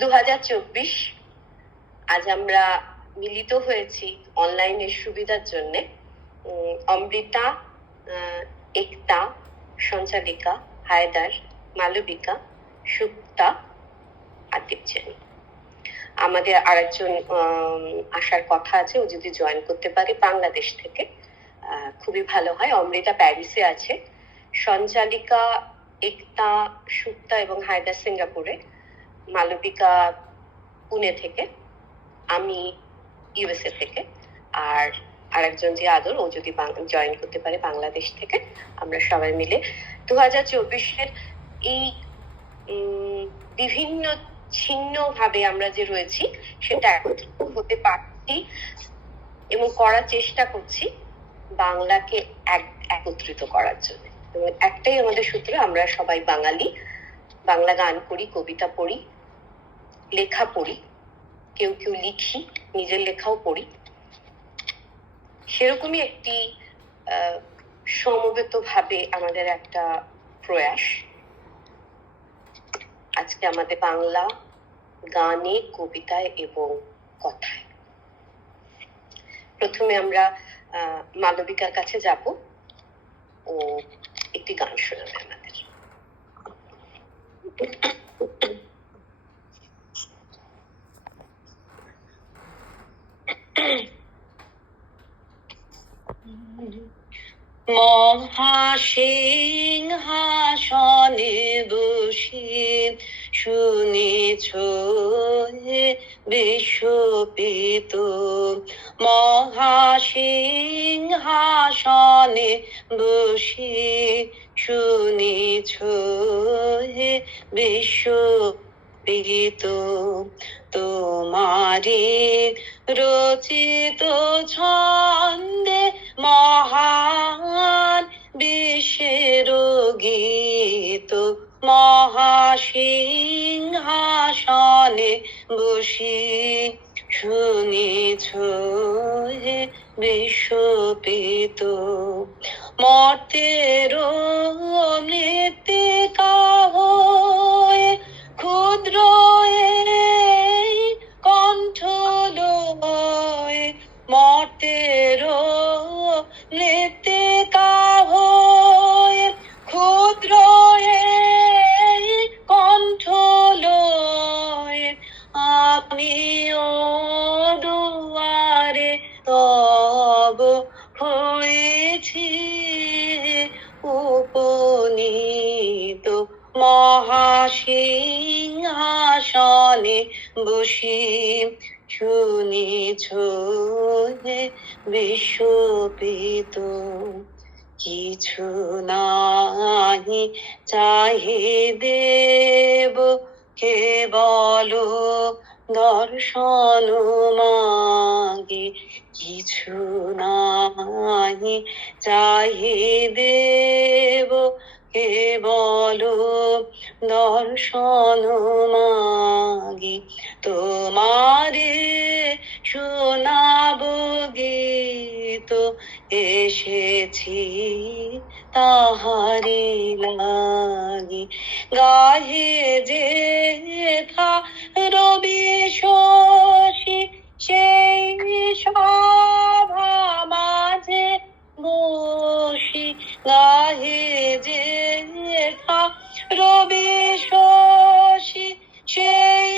2024 আজ আমরা মিলিত হয়েছি অনলাইনের সুবিধার জন্য। অমৃতা, একতা, সঞ্চালিকা, হায়দার, মালবিকা, সুপ্তা আর দীপচানী। আমাদের আরেকজন আসার কথা আছে, ও যদি জয়েন করতে পারে বাংলাদেশ থেকে খুবই ভালো হয়। অমৃতা প্যারিসে আছে, সঞ্চালিকা, একতা, সুপ্তা এবং হায়দার সিঙ্গাপুরে, মালবিকা পুনে থেকে, আমি ইউএসএ থেকে, আর আরেকজন যে আদর, ও যদি জয়েন করতে পারে বাংলাদেশ থেকে, আমরা সবাই মিলে 2024-এর এই বিভিন্ন ছিন্ন ভাবে আমরা যে রয়েছি সেটা একত্রিত হতে পারছি এবং করার চেষ্টা করছি বাংলাকে একত্রিত করার জন্য। এবং একটাই আমাদের সূত্র, আমরা সবাই বাঙালি, বাংলা গান করি, কবিতা পড়ি, লেখা পড়ি, কেউ কেউ লিখি, নিজের লেখাও পড়ি। সেরকমই একটি সমবেত ভাবে আমাদের একটা প্রয়াস আজকে আমাদের বাংলা গানে, কবিতায় এবং কথায়। প্রথমে আমরা মালবিকার কাছে যাব, ও একটি গান শোনাবে আমাদের। মহাসিংহাসনে বসে শুনেছ বিশ্বপিত, মহাসিংহাসনে বসে শুনেছ বিশ্বপিত, তোমারি রচিত ছন্দে মহান বিশ্বের গীত, মহাসিংহাসনে বসে শুনেছ বিশ্বপিত, মর্তের মৃত্তিকা হয়ে ক্ষুদ্র কণ্ঠ লয়ে, মর্তের মৃত্তিকা হয়ে ক্ষুদ্র কণ্ঠ লয়ে, আমিও দুয়ারে তব হয়েছি উপনীত, মহাসিংহাসনে বসে শুনেছ বিশ্বপিত, কিছু নাহি চাহি দেব কেবল দর্শন মাগে, কিছু নাহি চাহি দেব কেবল দর্শন মাগে, তোমারে শোনাব গীত এসেছি তাহারি লাগি, গাহে যেথা রবি শশী সেই সভা মাঝে বসি, গাহে যেথা রবি শশী সেই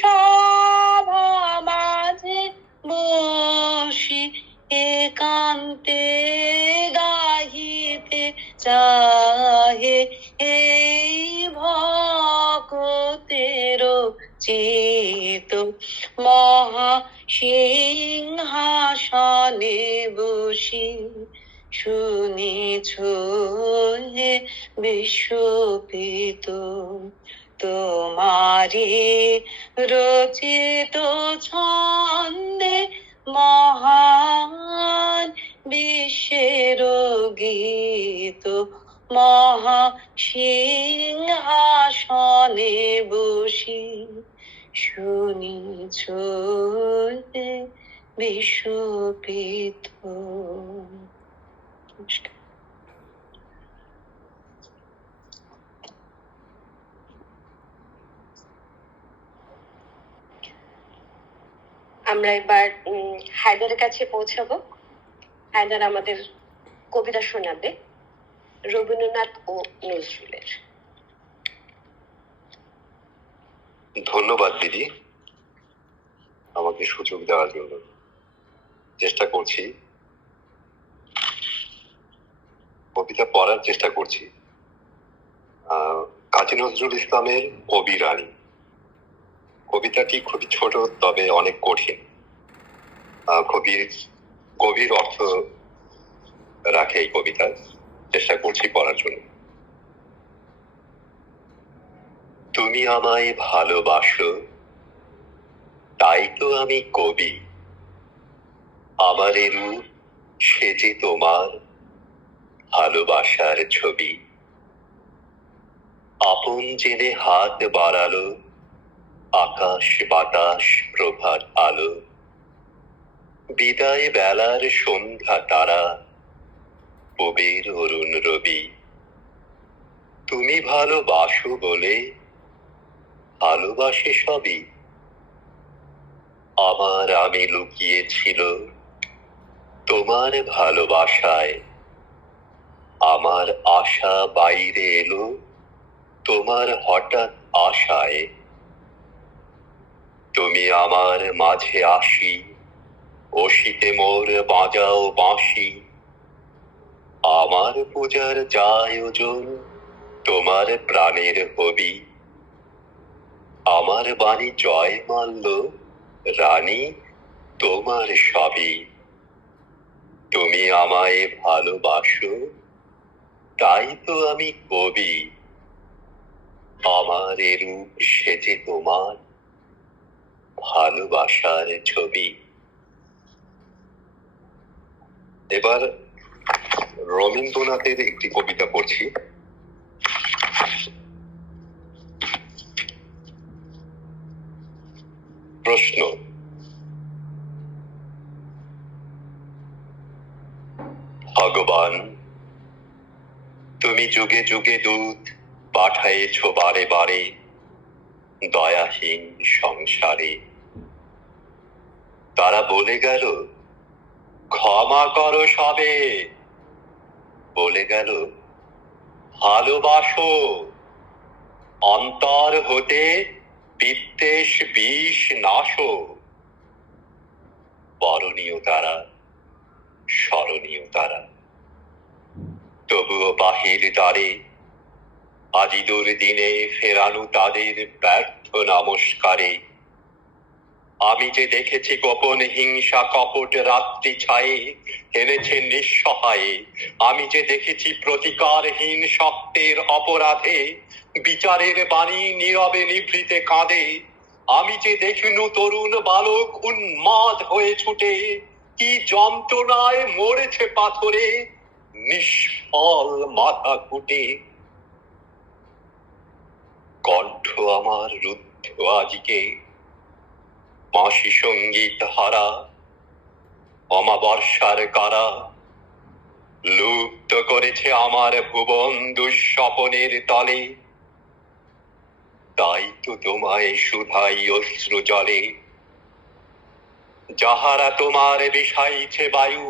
সভা মাঝে বসি, একান্তে গাহিতে চাহে এই ভক্তের চিত, মহাসিংহাসনে বসি শুনেছ বিশ্বপিত, তোমারি রচিত ছন্দে মহান বিশ্বের গীত, মহাসিংহাসনে বসি শুনেছ বিশ্বপিত। নমস্কার। আমরা এবার হায়দারের কাছে পৌঁছাবো। হায়দার আমাদের কবিতা শোনাবে রবীন্দ্রনাথ ও নজরুলের। ধন্যবাদ দিদি, আমাকে সুযোগ দেওয়ার জন্য। চেষ্টা করছি, কবিতা পড়ার চেষ্টা করছি। কাজী নজরুল ইসলামের কবি রানী কবিতাটি খুবই ছোট, তবে অনেক কঠিন। খুবই গভীর অর্থ রাখে এই কবিতা। চেষ্টা করছি পড়ার জন্য। তুমি আমায় ভালোবাসো, তাই তো আমি কবি। আমার এ রূপ সেজে তোমার ভালোবাসার ছবি। আপন জেনে হাত বাড়ালো আকাশ বাতাস প্রভাত আলো। বিদায় বেলার সন্ধ্যা তারা, পবের অরুণ রবি। তুমি ভালোবাসো বলে ভালোবাসে সবই। আমার আমি লুকিয়েছিল তোমার ভালোবাসায়। আমার আশা বাইরে এলো তোমার হঠাৎ আশায়। তুমি আমার মাঝে আসি, অসিতে মোর বাজাও বাঁশি। আমার পূজার আয়োজন তোমার প্রাণের হবি। আমার বাণী জয় মাল্য রানী তোমার সবই। তুমি আমায় ভালোবাসো, তাই তো আমি কবি। আমার এ রূপ সেজে তোমার ভালোবাসার ছবি। এবার রবীন্দ্রনাথের একটি কবিতা পড়ছি। প্রশ্ন: ভগবান, তুমি যুগে যুগে দূত পাঠায়েছ বারে বারে দয়াহীন সংসারে। তারা বলে গেল ক্ষমা করো সবে, বলে গেল ভালোবাসো। অন্তর হতে বিদ্বেষ বিষ নাশো। বরণীয় তারা, স্মরণীয় তারা। তবুও বাহির দ্বারে আজি দুর্দিনে ফেরানো তাদের ব্যর্থ নমস্কারে। আমি যে দেখেছি গোপন হিংসা কপট রাত্রি ছায়ে এনেছে নিঃসহায়ে। আমি যে দেখেছি প্রতিকারহীন শক্তের অপরাধে বিচারের বাণী নীরবে নিভৃতে কাঁদে। আমি যে দেখিনু তরুণ বালক উন্মাদ হয়ে ছুটে কি যন্ত্রণায় মরেছে পাথরে নিষ্ফল মাথা কুটে। কণ্ঠ আমার রুদ্ধ আজকে মাসি সঙ্গীত হারা। অমাবর্ষার কারা লুপ্ত করেছে আমার ভুবন দুঃস্বপনের তলে। তাই তো তোমায় শুধাই অশ্রু জলে। যাহারা তোমার বিষাইছে বায়ু,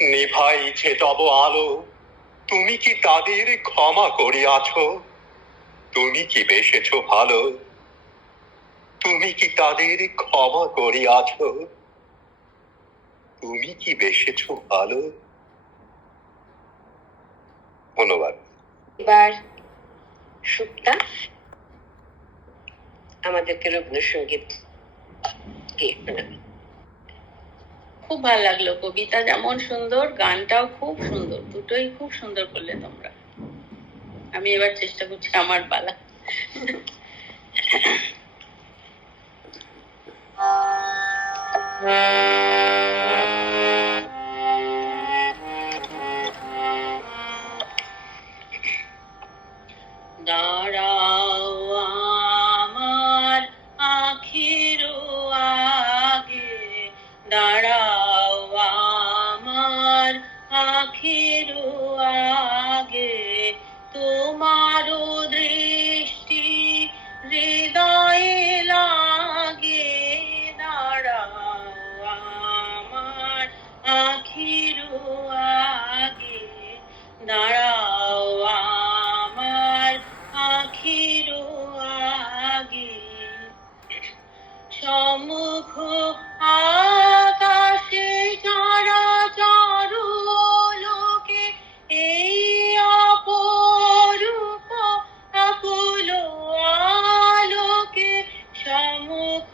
নিভাইছে তব আলো, তুমি কি তাদের ক্ষমা করিয়াছ? তুমি কি বেসেছ ভালো? তুমি কি তাদের ক্ষমা করিয়াছ? তুমি কি বেসেছ ভালো? ধন্যবাদ। এবার সুপ্তা আমাদেরকে রবীন্দ্রসঙ্গীত গেয়ে শোনাবে। খুব ভালো লাগলো, কবিতা যেমন সুন্দর, গানটাও খুব সুন্দর, দুটোই খুব সুন্দর করলে তোমরা। আমি এবার চেষ্টা করছি আমার পালা। দাঁড়াও আমার আখির আগে, দাঁড়াও আমার আখির আগে, তোমার দৃষ্টি হৃদয়ে লাগে। দাঁড়াও সম্মুখ আকাশে চরাচর লোকে এই অপরূপ আকুল আলোকে, সম্মুখ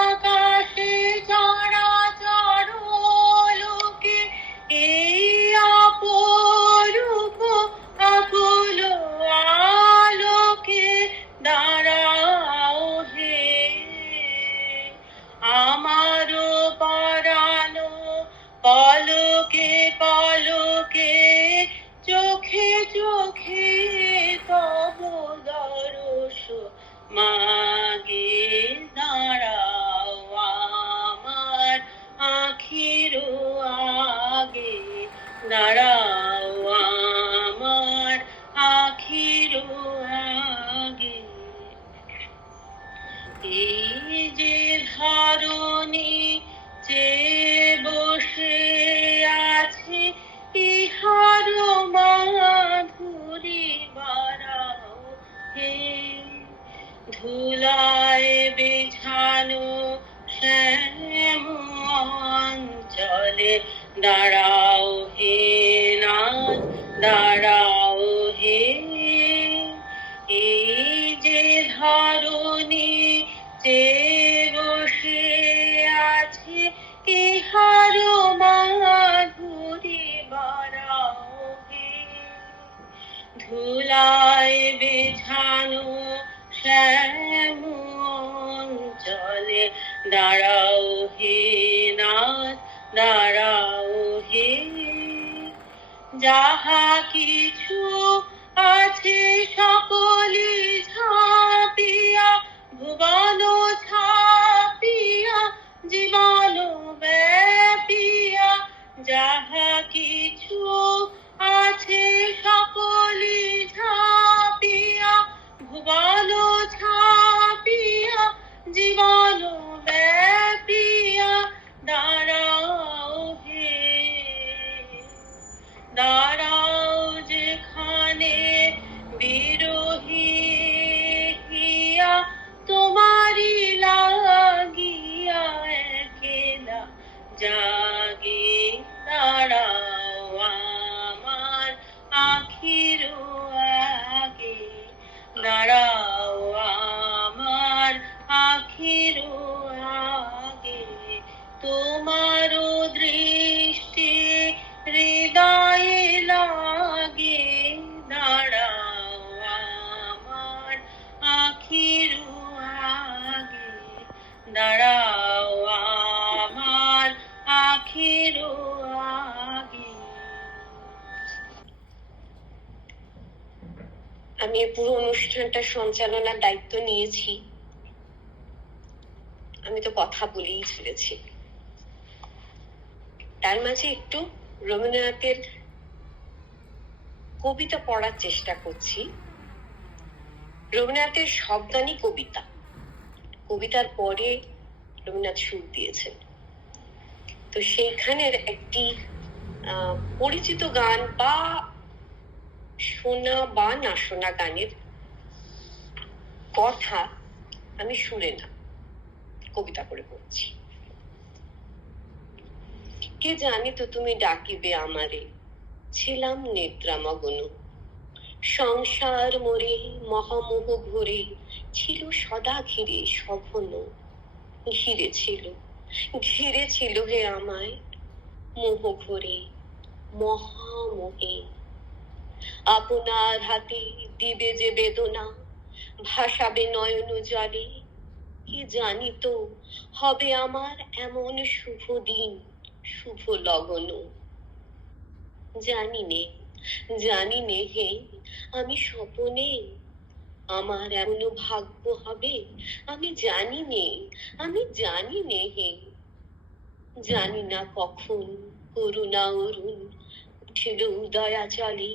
আকাশে চরাচর লোকে এই অপরূপ আকুল আলোকে দাঁড়াও হে আমার পরানো, পলকে পলকে চোখে চোখে তব দর্শ মাগে, দাঁড়াও আমার আখির আগে, দাঁড়াও আমার আখির আগে। এই যে ধরণী যে বসে আছে, ইহার মাধুরী বাড়াও হে ধুলায় বিছানো শ্যাম অঞ্চলে, দাঁড়াও হে নাথ, দাঁড়াও হে। এই যে ধরণী যে বসে আছে, ইহার মাধুরী বাড়াও হে ধুলায় বিছানো শ্যাম অঞ্চলে, দাঁড়াও হে নাথ, দাঁড়াও হে। যাহা কিছু আছে সকলি ঝাঁপিয়া, ভুবন ছাপিয়া জীবন ব্যাপিয়া, যাহা কিছু আছে সকলি ঝাঁপিয়া, ভুবন ছাপিয়া জীবন ব্যাপিয়া, দাঁড়াও হে, দাঁড়াও যেখানে বিরোহী হিয়া, তোমারি লাগিয়া একেলা জাগে, দাঁড়াও আমার আখির আগে, দাঁড়াও আমার আখির আগে। তোমার দৃষ্টি হৃদয়ে লাগে, দাঁড়াও আমার আখির আগে, দাঁড়াও আমার আখির আগে। আমি এই পুরো অনুষ্ঠানটা সঞ্চালনার দায়িত্ব নিয়েছি। আমি তো কথা বলেই চলেছি, তার মাঝে একটু রবীন্দ্রনাথের কবিতা পড়ার চেষ্টা করছি। রবীন্দ্রনাথের শব্দানি কবিতা, কবিতার পরে রবীন্দ্রনাথ সুর দিয়েছেন। তো সেইখানের একটি পরিচিত গান বা শোনা বা না শোনা গানের কথা আমি সুরে না কবিতা করে পড়ছি। কে জানি তো তুমি ডাকিবে আমারে, ছিলাম নিদ্রামগ্ন, সংসার মোরে মহামোহ ঘুরে ছিল সদা ঘিরে সঘন, ঘিরে ছিল হে আমায় মোহ ঘুরে মহামোহে। আপনার হাতে দিবে যে বেদনা, ভাসাবে নয়ন জলে, কি জানি তো হবে আমার এমন শুভ দিন, শুভ লগন। জানি নে হে আমি স্বপনে আমার এমন ভাগ্য হবে, আমি জানি নে হে। জানি না কখন করুণা অরুণ উঠিল উদয়া চলে,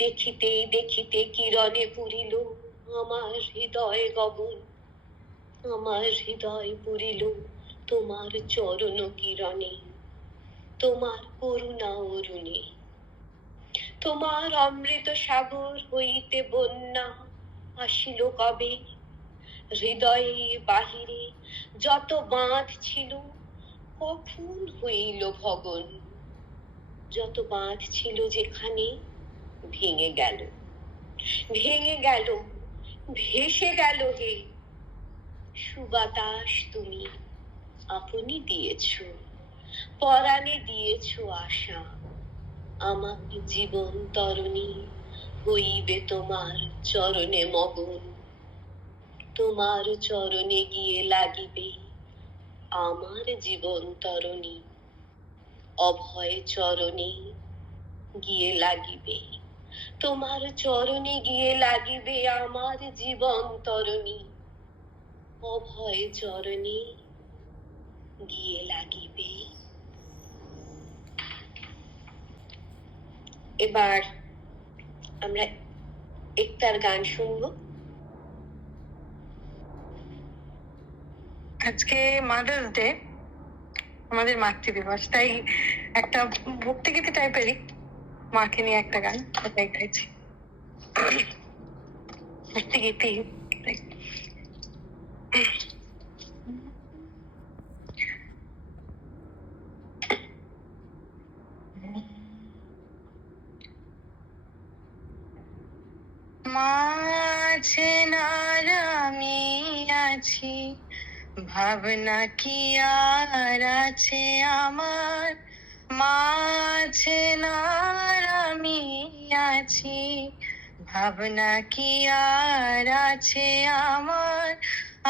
দেখিতে দেখিতে কিরণে পুরিল আমার হৃদয় গগন, আমার হৃদয় পুরিল তোমার চরণ কিরণে, তোমার করুণা অরুণে। তোমার অমৃত সাগর হইতে বন্যা আসিল কবে, হৃদয়ে বাহিরে যত বাঁধ ছিল কখন হইল ভগন, যত বাঁধ ছিল যেখানে ভেঙে গেল, ভেঙে গেল, ভেসে গেল হে। সুবাতাস তুমি আপনি দিয়েছ, পরাণে দিয়েছ আশা, আমাকে জীবন তরণী হইবে তোমার চরণে মগন, তোমার চরণে গিয়ে লাগিবে আমার জীবন তরণী, অভয় চরণে গিয়ে লাগিবে, তোমার চরণে গিয়ে লাগিবে আমার জীবন তরণী, অভয় চরণে গিয়ে লাগিবে। এবার আমরা একটার গান শুনবো। আজকে মাদার্স ডে, আমাদের মাতৃদিবস, তাই একটা ভক্তিগীতি টাইপেরই মাকে নিয়ে একটা গান, ওটাই গাইছি। ভক্তিগীতি। মা আছেন আর আমি আছি, ভাবনা কি আর আছে আমার। মা আছেন আর আমি আছি, ভাবনা কি আর আছে আমার।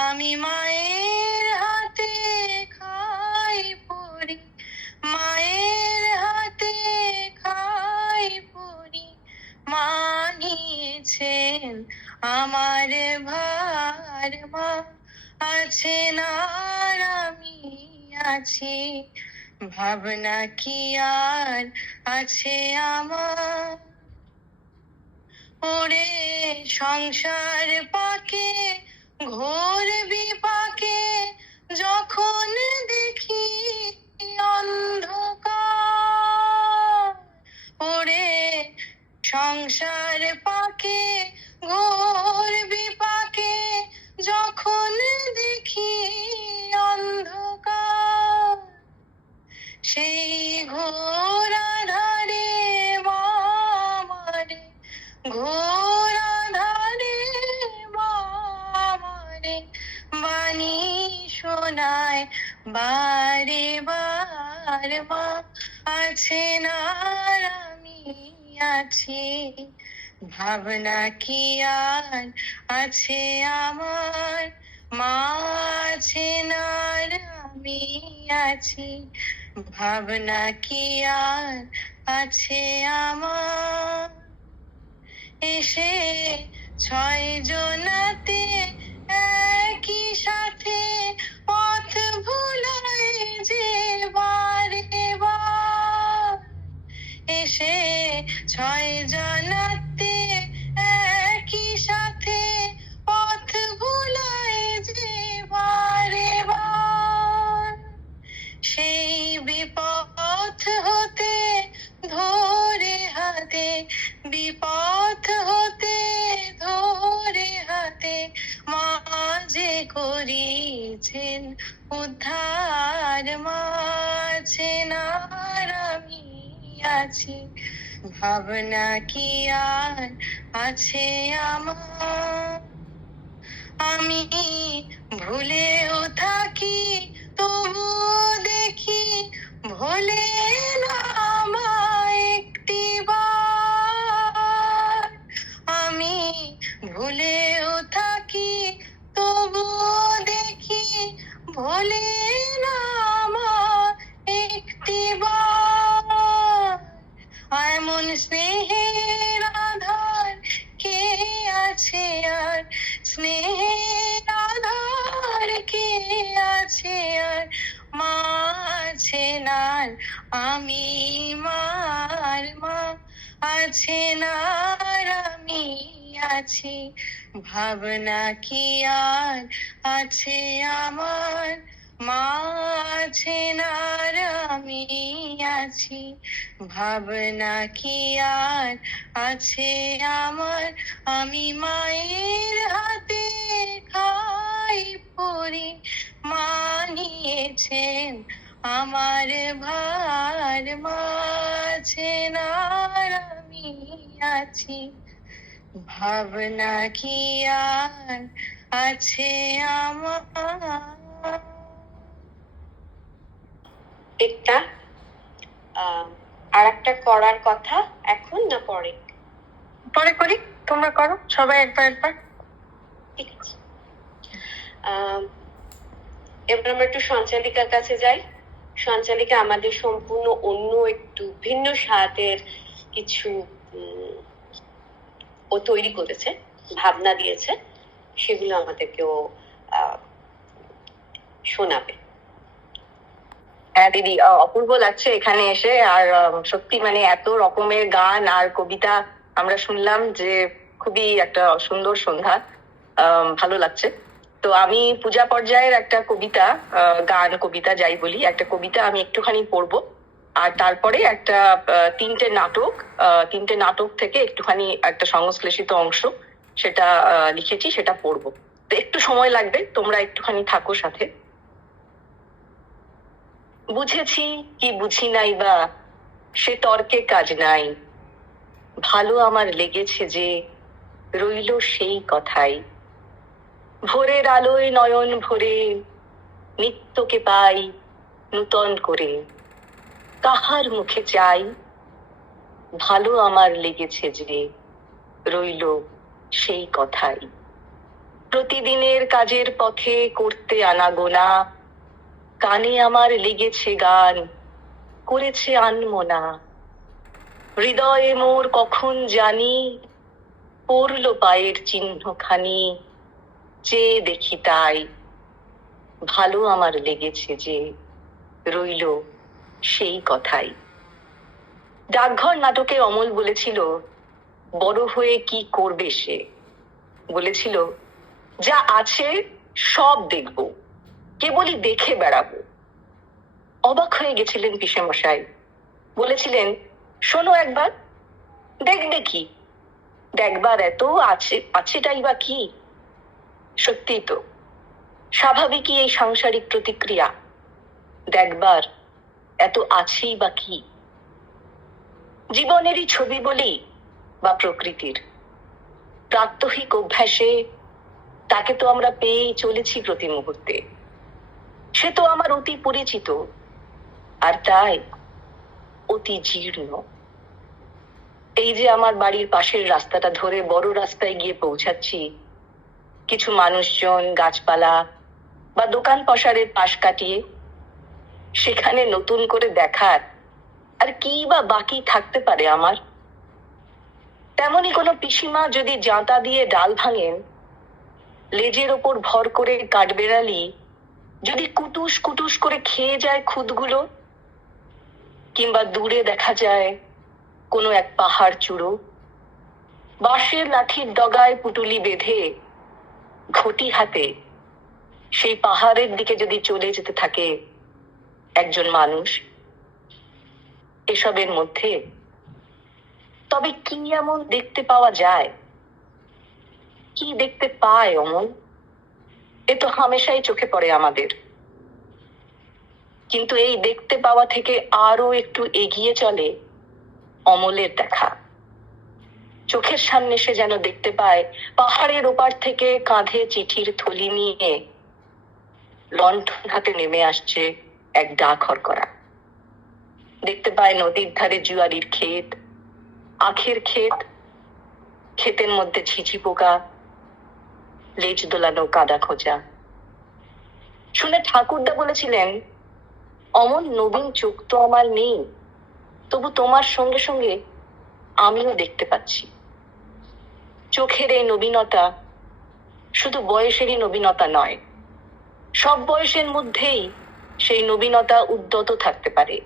আমি মায়ের হাতে খাই পড়ি, মায়ের হাতে খাই পড়ি, মা নিয়েছেন আমার ভার। মা আছেন আর আমি আছি, ভাবনা কি আর আছে আমার। ওরে সংসার পাকে ঘোর বিপাকে যখন দেখি অন্ধকার, ওরে সংসার পাকে ঘোর বিপাকে যখন দেখি অন্ধকার, সেই ঘোর আধারে মা আমারে, ঘোর আধারে মা আমারে বাণী শোনায় বারে বার। মা আছেন আর আমি আছি, ভাবনা কি আর আছে আমার। মা আছেন আর আমি আছি, ভাবনা কি আর আছে আমার। এসে 6 জনাতে একই সাথে পথ ভুলায় যে বারে বার, এসে 6 জনাতে একই সাথে পথ ভুলায় যে বারে বার। সেই বিপথ হতে ধরে হাতে, বিপথ হতে ধরে হাতে মা যে করিছেন উদ্ধার। মা আছেন আর আমি আছি, ভাবনা কি আর আছে আমার। আমি ভুলেও থাকি তবু দেখি ভোলে না আমায় একটিবার। আমি ভুলেও থাকি তবু দেখি ভোলে না আমায় একটিবার। এমন স্নেহের আধার কে আছে আর, স্নেহের আধার কে আছে আর। মা আছেন আর আমি মার, মা আছেন আর আমি আছি, ভাবনা কি আর আছে আমার। মা আছেন আর আমি আছি, ভাবনা কি আর আছে আমার। আমি মায়ের হাতে খাই তাই পরি মানিয়েছেন আমার ভার মাঝে আর আমি আছি, ভাবনা কি আর আছে আমার। এটা আর একটা করার কথা এখন না পরে? পরে করি, তোমরা করো সবাই একবার একবার। ঠিক আছে। এবার আমরা একটু সঞ্চালিকার কাছে যাই। সঞ্চালিকা আমাদের সম্পূর্ণ অন্য একটু ভিন্ন স্বাদের কিছু ও তৈরি করেছে, ভাবনা দিয়েছে, সেগুলো আমাদেরকেও শোনাবে। হ্যাঁ দিদি, অপূর্ব লাগছে এখানে এসে। আর সত্যি মানে এত রকমের গান আর কবিতা আমরা শুনলাম যে খুবই একটা সুন্দর সন্ধ্যা, ভালো লাগছে। তো আমি পূজা পর্যায়ের একটা কবিতা, গান কবিতা যাই বলি, একটা কবিতা আমি একটুখানি পড়বো, আর তারপরে একটা তিনটে নাটক থেকে একটুখানি একটা সংশ্লেষিত অংশ সেটা লিখেছি, সেটা পড়বো। তো একটু সময় লাগবে, তোমরা একটুখানি থাকো সাথে। বুঝেছি কি বুঝি নাই বা সে তর্কে কাজ নাই, ভালো আমার লেগেছে যে রইল সেই কথাই। ভোরের আলোয় নয়ন ভরে নিত্যকে পাই নূতন করে, কাহার মুখে চাই ভালো আমার লেগেছে যে রইল সেই কথাই। প্রতিদিনের কাজের পথে করতে আনাগোনা, কানে আমার লেগেছে গান করেছে আনমনা। হৃদয়ে মোর কখন জানি পড়ল পায়ের চিহ্নখানি, চেয়ে দেখি তাই ভালো আমার লেগেছে যে রইল সেই কথাই। ডাকঘর নাটকে অমল বলেছিল বড় হয়ে কি করবে সে, বলেছিল যা আছে সব দেখব, কেবলই দেখে বেড়াবো। অবাক হয়ে গেছিলেন পিসেমশাই, বলেছিলেন শোনো একবার, দেখবে কি, দেখবার এত আছেটাই বা কি। সত্যি তো, স্বাভাবিকই এই সাংসারিক প্রতিক্রিয়া, দেখবার এত আছেই বা কি। জীবনেরই ছবি বলি বা প্রকৃতির প্রাত্যহিক অভ্যাসে তাকে তো আমরা পেয়েই চলেছি প্রতি মুহূর্তে। সে তো আমার অতি পরিচিত, আর তাই অতি জীর্ণ। এই যে আমার বাড়ির পাশের রাস্তাটা ধরে বড় রাস্তায় গিয়ে পৌঁছাচ্ছি, কিছু মানুষজন, গাছপালা বা দোকান পসারের পাশ কাটিয়ে, সেখানে নতুন করে দেখার আর কি বা বাকি থাকতে পারে আমার। তেমনই কোনো পিসিমা যদি জাঁতা দিয়ে ডাল ভাঙেন, লেজের ওপর ভর করে কাঠবেড়ালি যদি কুটুস কুটুস করে খেয়ে যায় খুদগুলো, কিংবা দূরে দেখা যায় কোনো এক পাহাড় চূড়ো, বাঁশের লাঠির ডগায় পুটুলি বেঁধে ঘটি হাতে সেই পাহাড়ের দিকে যদি চলে যেতে থাকে একজন মানুষ, এসবের মধ্যে তবে কি এমন দেখতে পাওয়া যায়? কি দেখতে পায় অমল? এ তো হামেশাই চোখে পড়ে আমাদের। কিন্তু এই দেখতে পাওয়া থেকে আরো একটু এগিয়ে চলে অমলের দেখা। চোখের সামনে সে যেন দেখতে পায় পাহাড়ের ওপার থেকে কাঁধে চিঠির থলি নিয়ে লণ্ঠন হাতে নেমে আসছে এক ডাকঘর করা। দেখতে পায় নদীর ধারে জুয়ারির ক্ষেত, আখের ক্ষেত, ক্ষেতের মধ্যে ঝিঝি পোকা, লেজ দোলানো কাদা খোঁজা। শুনে ঠাকুরদা বলেছিলেন, অমন নবীন চোখ তো আমার নেই, তবু তোমার সঙ্গে সঙ্গে আমিও দেখতে পাচ্ছি। চোখের এই নবীনতা শুধু বয়সেরই নবীনতা নয়, সব বয়সের মধ্যেই সেই নবীনতা উদ্যত থাকতে পারে।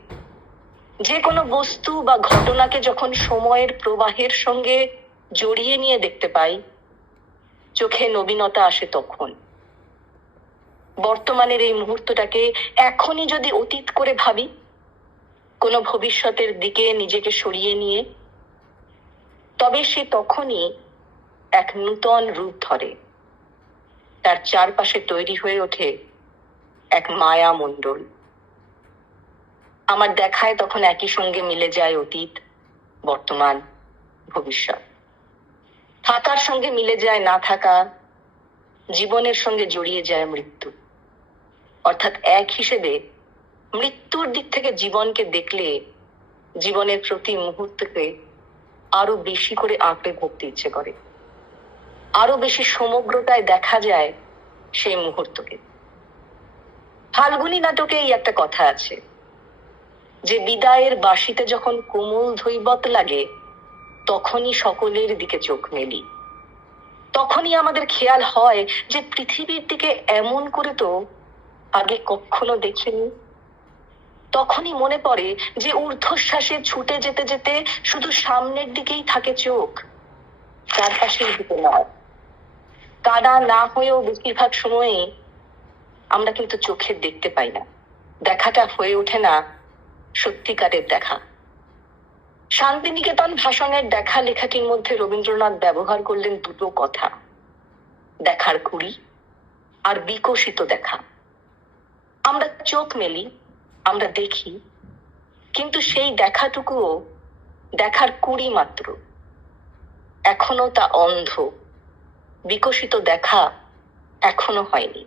যে কোনো বস্তু বা ঘটনাকে যখন সময়ের প্রবাহের সঙ্গে জড়িয়ে নিয়ে দেখতে পাই, চোখে নবীনতা আসে তখন। বর্তমানের এই মুহূর্তটাকে এখনই যদি অতীত করে ভাবি, কোনো ভবিষ্যতের দিকে নিজেকে সরিয়ে নিয়ে, তবে সে তখনই এক নূতন রূপ ধরে। তার চারপাশে তৈরি হয়ে ওঠে এক মায়া মণ্ডল। আমার দেখায় তখন একই সঙ্গে মিলে যায় অতীত, বর্তমান, ভবিষ্যৎ। থাকার সঙ্গে মিলে যায় না থাকা, জীবনের সঙ্গে জড়িয়ে যায় মৃত্যু। অর্থাৎ এক হিসেবে মৃত্যুর দিক থেকে জীবনকে দেখলে জীবনের প্রতি মুহূর্তকে আরো বেশি করে আঁকড়ে ধরতে ইচ্ছে করে, আরো বেশি সমগ্রতায় দেখা যায় সেই মুহূর্তকে। ফাল্গুনী নাটকে এই একটা কথা আছে যে বিদায়ের বাঁশিতে যখন কোমল ধৈবত লাগে তখনই সকলের দিকে চোখ মেলি, তখনই আমাদের খেয়াল হয় যে পৃথিবীর দিকে এমন করে তো আগে কখনো দেখিনি। তখনই মনে পড়ে যে ঊর্ধ্বশ্বাসে ছুটে যেতে যেতে শুধু সামনের দিকেই থাকে চোখ, চারপাশের দিকে নয়। কানা না হয়েও বেশিরভাগ সময়ে আমরা কিন্তু চোখে দেখতে পাই না, দেখাটা হয়ে ওঠে না সত্যিকারের দেখা। শান্তিনিকেতন ভাষণের দেখা লেখাটির মধ্যে রবীন্দ্রনাথ ব্যবহার করলেন দুটো কথা, দেখার কুড়ি আর বিকশিত দেখা। আমরা চোখ মেলি, আমরা দেখি, কিন্তু সেই দেখাটুকুও দেখার কুড়ি মাত্র। এখনো তা অন্ধ, বিকশিত দেখা এখনো হয়নি,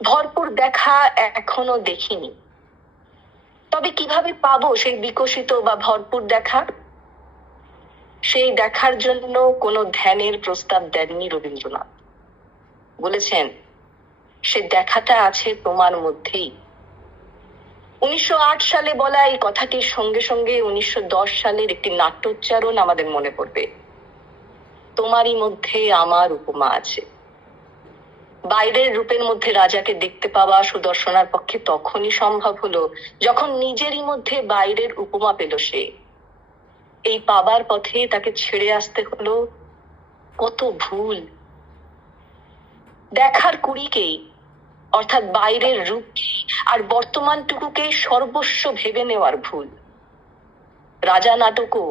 ভরপুর দেখা এখনো দেখিনি। তবে কিভাবে পাবো সেই বিকশিত বা ভরপুর দেখা? সেই দেখার জন্য কোনো ধ্যানের প্রস্তাব দেননি রবীন্দ্রনাথ। বলেছেন সে দেখাটা আছে তোমার মধ্যেই। 1908 সালে বলা এই কথাটির সঙ্গে সঙ্গে 1910 সালের একটি নাট্যোচ্চারণ আমাদের মনে পড়বে, তোমারই মধ্যে আমার উপমা আছে। বাইরের রূপের মধ্যে রাজাকে দেখতে পাওয়া সুদর্শনার পক্ষে তখনই সম্ভব হলো যখন নিজেরই মধ্যে বাইরের উপমা পেল সে। এই পাবার পথে তাকে ছেড়ে আসতে হলো কত ভুল। দেখার কুড়িকেই, অর্থাৎ বাইরের রূপকেই আর বর্তমানটুকুকেই সর্বস্ব ভেবে নেওয়ার ভুল। রাজা নাটকও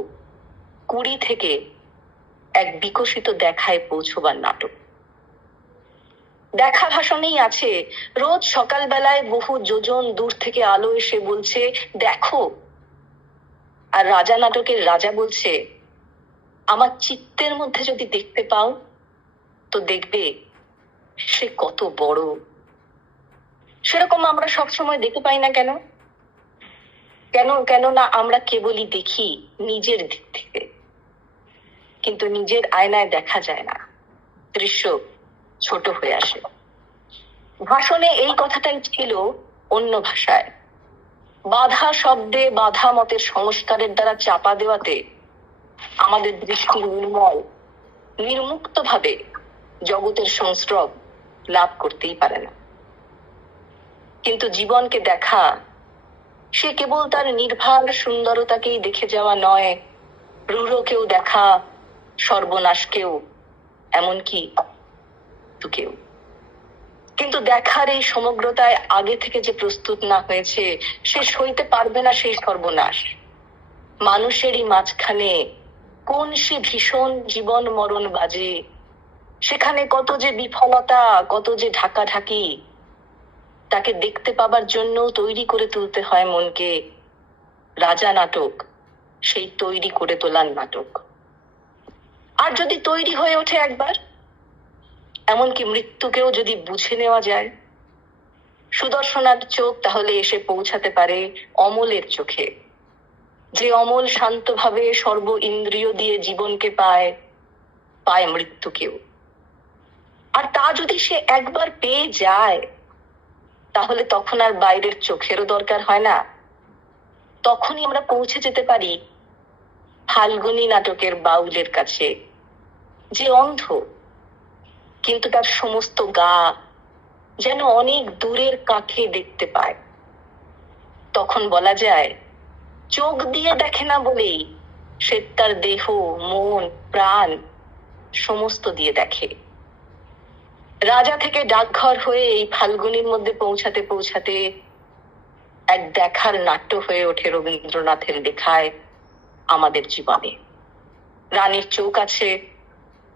কুড়ি থেকে এক বিকশিত দেখায় পৌঁছবার নাটক। দেখা ভাষণেই আছে রোজ সকালবেলায় বহু যোজন দূর থেকে আলো এসে বলছে দেখো, আর রাজা নাটকের রাজা বলছে আমার চিত্তের মধ্যে যদি দেখতে পাও তো দেখবে সে কত বড়। সেরকম আমরা সবসময় দেখতে পাই না কেন? কেননা আমরা কেবলই দেখি নিজের দিক থেকে, কিন্তু নিজের আয়নায় দেখা যায় না, দৃশ্য ছোট হয়ে আসে। ভাষণে এই কথাটাই ছিল অন্য ভাষায়। বাধা শব্দে বাধা মতের সংস্কারের দ্বারা চাপা দেওয়াতে আমাদের দৃষ্টি নির্মল, নির্মুক্ত ভাবে জগতের সংস্রব লাভ করতেই পারে না। কিন্তু জীবনকে দেখা সে কেবল তার নির্ভার সুন্দরতাকেই দেখে যাওয়া নয়, রূঢ়কেও দেখা, সর্বনাশকেও, এমনকি মৃত্যুকেও। কিন্তু দেখার এই সমগ্রতায় আগে থেকে যে প্রস্তুত না হয়েছে সে সইতে পারবে না সেই সর্বনাশ। মানুষেরই মাঝখানে কোন সে ভীষণ জীবন মরণ বাজে, সেখানে কত যে বিফলতা, কত যে ঢাকাঢাকি। তাকে দেখতে পাবার জন্য তৈরি করে তুলতে হয় মনকে। রাজা নাটক সেই তৈরি করে তোলার নাটক। আর যদি তৈরি হয়ে ওঠে একবার, এমনকি মৃত্যুকেও যদি বুঝে নেওয়া যায়, সুদর্শনার চোখ তাহলে এসে পৌঁছাতে পারে অমলের চোখে, যে অমল শান্তভাবে সর্ব ইন্দ্রিয় দিয়ে জীবনকে পায় মৃত্যুকেও। আর তা যদি সে একবার পেয়ে যায় তাহলে তখন আর বাইরের চোখেরও দরকার হয় না। তখনই আমরা পৌঁছে যেতে পারি ফাল্গুনী নাটকের বাউলের কাছে, যে অন্ধ কিন্তু তার সমস্ত গা যেন অনেক দূরের কাছে দেখতে পায়। তখন বলা যায় চোখ দিয়ে দেখে না বলেই সে তার দেহ, মন, প্রাণ সমস্ত দিয়ে দেখে। রাজা থেকে ডাকঘর হয়ে এই ফাল্গুনীর মধ্যে পৌঁছাতে পৌঁছাতে এক দেখার নাট্য হয়ে ওঠে রবীন্দ্রনাথের লেখায় আমাদের জীবনে। রানীর চোখ আছে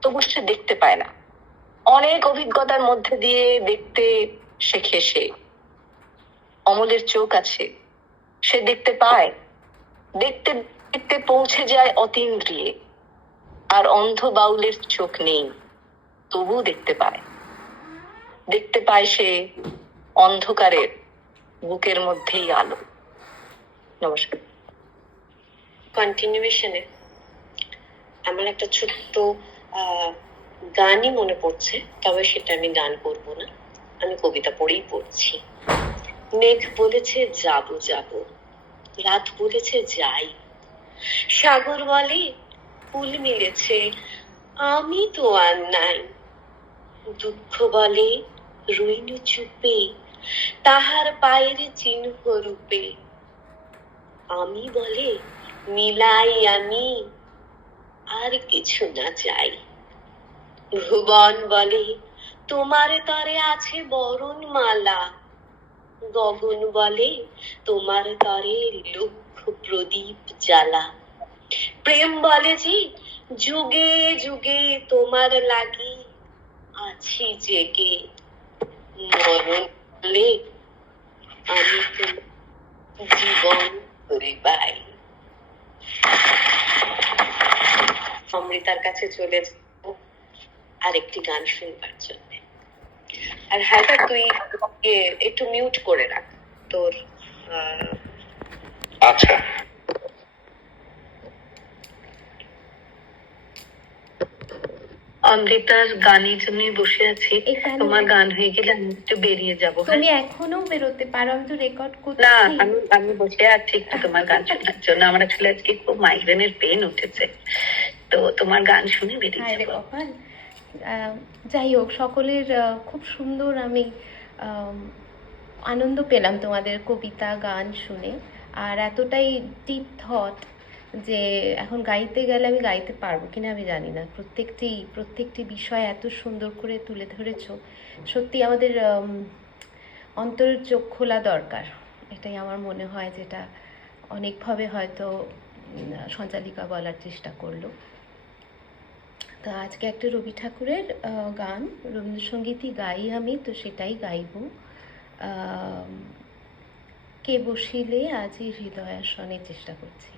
তবু সে দেখতে পায় না, অনেক অভিজ্ঞতার মধ্যে দিয়ে দেখতে শেখে সে। অমলের চোখ আছে, সে দেখতে পায়, দেখতে দেখতে পৌঁছে যায় অতীন্দ্রিয়ে। আর অন্ধ বাউলের চোখ নেই, তবু দেখতে পায়। দেখতে পায় সে অন্ধকারের বুকের মধ্যেই আলো। নমস্কার। কন্টিনিউয়েশনে আমার একটা ছোট্ট গানই মনে পড়ছে, তবে সেটা আমি গান করব না, আমি কবিতা পড়েই পড়ছি। মেঘ বলেছে যাব যাব, রাত বলেছে যাই, সাগর বলে ফুল মিলেছে আমি তো আর নাই, দুঃখ বলে রইনু চুপে তাহার পায়ের চিহ্ন রূপে, আমি বলে মিলাই আমি আর কিছু না চাই, ভুবন বলে তোমার তরে আছে বরণ মালা, গগন বলে তোমার তরে লক্ষ প্রদীপ জ্বালা, প্রেম বলে যে যুগে যুগে তোমার লাগি আছি জেগে, মরণ বলে আমি তো জীবন করে পাই। অমৃতার কাছে চলে যাব আরেকটি গান শুনবার জন্য। আর হ্যাঁ, তুই একটু মিউট করে রাখ তোর। আচ্ছা, অমৃতার গানের জন্য বসে আছি। তোমার গান হয়ে গেলে আমি একটু বেরিয়ে যাবো। তুমি এখনো বেরোতে পারো, আমি তো রেকর্ড করছি। না, আমি বসে আছি একটু তোমার গান শোনার জন্য। আমার আসলে আজকে খুব মাইগ্রেনের পেন উঠেছে, তো তোমার গান শুনে বেরিয়ে হায় রে যাবো। কপাল। যাই হোক, সকলের খুব সুন্দর, আমি আনন্দ পেলাম তোমাদের কবিতা গান শুনে। আর এতটাই ডিপ থট যে এখন গাইতে গেলে আমি গাইতে পারবো কিনা আমি জানি না। প্রত্যেকটি বিষয় এত সুন্দর করে তুলে ধরেছো, সত্যি আমাদের অন্তরের চোখ খোলা দরকার, এটাই আমার মনে হয়, যেটা অনেকভাবে হয়তো সঞ্চালিকা বলার চেষ্টা করলো। তো আজকে একটা রবি ঠাকুরের গান, রবীন্দ্রসঙ্গীতই গাই আমি, তো সেটাই গাইব। কে বসিলে আজি হৃদয়াসনে চেষ্টা করছি।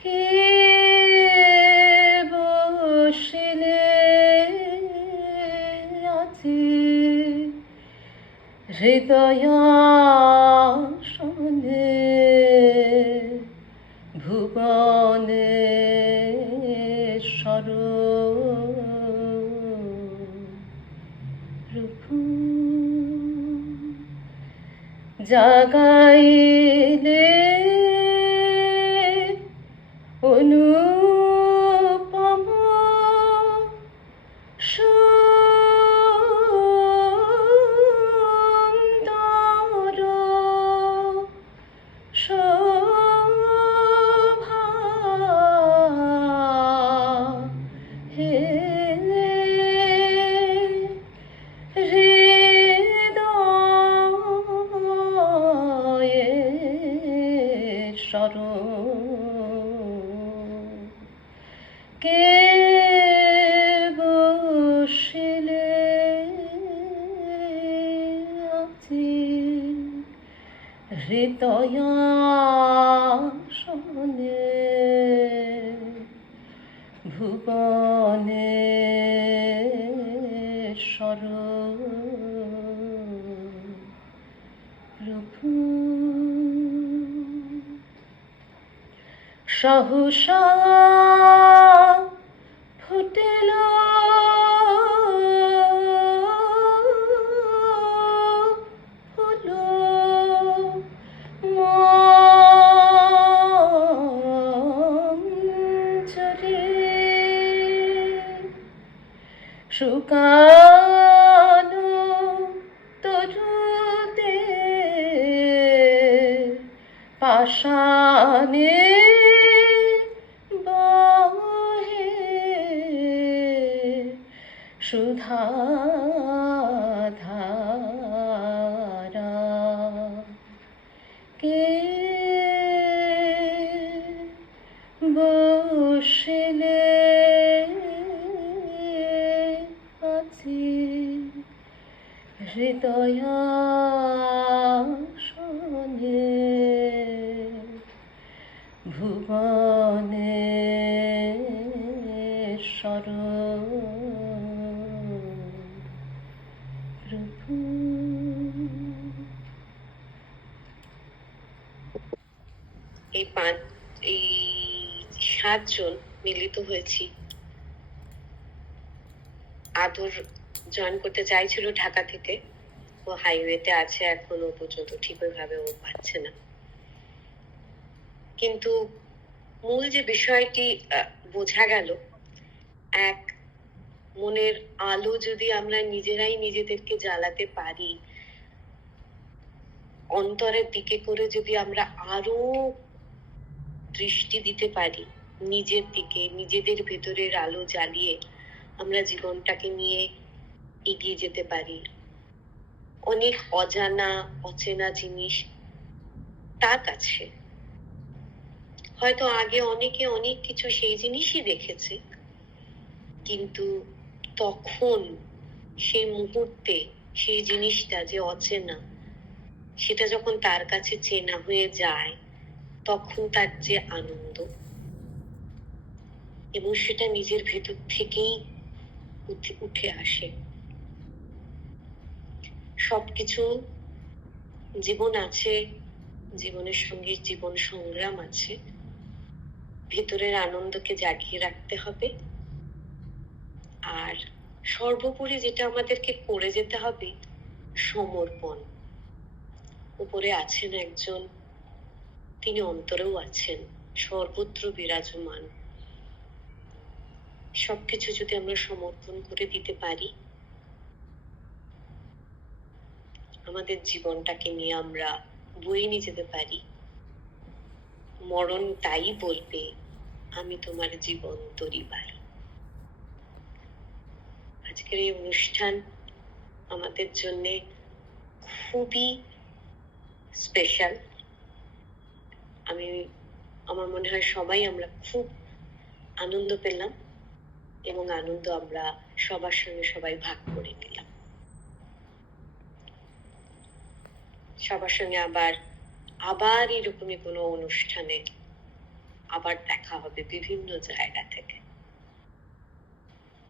কে বসিলে আজি হৃদয়াসনে ভুবনেশ্বর প্রভু জাগাইলে অনুপম সুন্দর শোভা হে হৃদয়েশ্বর কে বসিলে আজি হৃদয়াসনে ভুবনেশ্বর প্রভু সহসা ফুটেল ফুল মঞ্জরি, শুকানো তরুতে পাষাণে বহে সুধাধারা, কে বসিলে হৃদয়াসনে ভুবনেশ্বর প্রভু। এই 7 জন মিলিত হয়েছি। আদর জয়েন করতে চাইছিল ঢাকা থেকে, ও হাইওয়েতে আছে এখনো পর্যন্ত, ঠিক ওইভাবে ও পাচ্ছে না। কিন্তু মূল যে বিষয়টি বোঝা গেল, এক মনের আলো যদি আমরা নিজেরাই নিজেদেরকে জ্বালাতে পারি, অন্তরের দিকে করে যদি আমরা আরো দৃষ্টি দিতে পারি নিজের দিকে, নিজেদের ভেতরের আলো জ্বালিয়ে আমরা জীবনটাকে নিয়ে এগিয়ে যেতে পারি। অনেক অজানা অচেনা জিনিস তার কাছে, হয়তো আগে অনেকে অনেক কিছু সেই জিনিসই দেখেছে, কিন্তু তখন সেই মুহূর্তে সেই জিনিসটা যে অচেনা, সেটা যখন তার কাছে চেনা হয়ে যায়, তখন তার যে আনন্দ, এবং সেটা নিজের ভেতর থেকেই উঠে আসে। সবকিছু জীবন আছে, জীবনের সঙ্গে জীবন সংগ্রাম আছে, ভেতরের আনন্দকে জাগিয়ে রাখতে হবে। আর সর্বোপরি যেটা আমাদেরকে করে যেতে হবে, সমর্পণ। উপরে আছেন একজন, তিনি অন্তরেও আছেন, সর্বত্র বিরাজমান। সবকিছু যদি আমরা সমর্পণ করে দিতে পারি, আমাদের জীবনটাকে নিয়ে আমরা বয়ে নিয়ে যেতে পারি, মরণ তাই বলবে, আমি তোমার জীবন তরি পাই। আজকের এই অনুষ্ঠান আমাদের জন্য খুবই স্পেশাল। আমার মনে হয় সবাই আমরা খুব আনন্দ পেলাম, এবং আনন্দ আমরা সবার সঙ্গে সবাই ভাগ করে নিলাম। সবার সঙ্গে আবার এরকমই কোনো অনুষ্ঠানে আবার দেখা হবে বিভিন্ন জায়গা থেকে।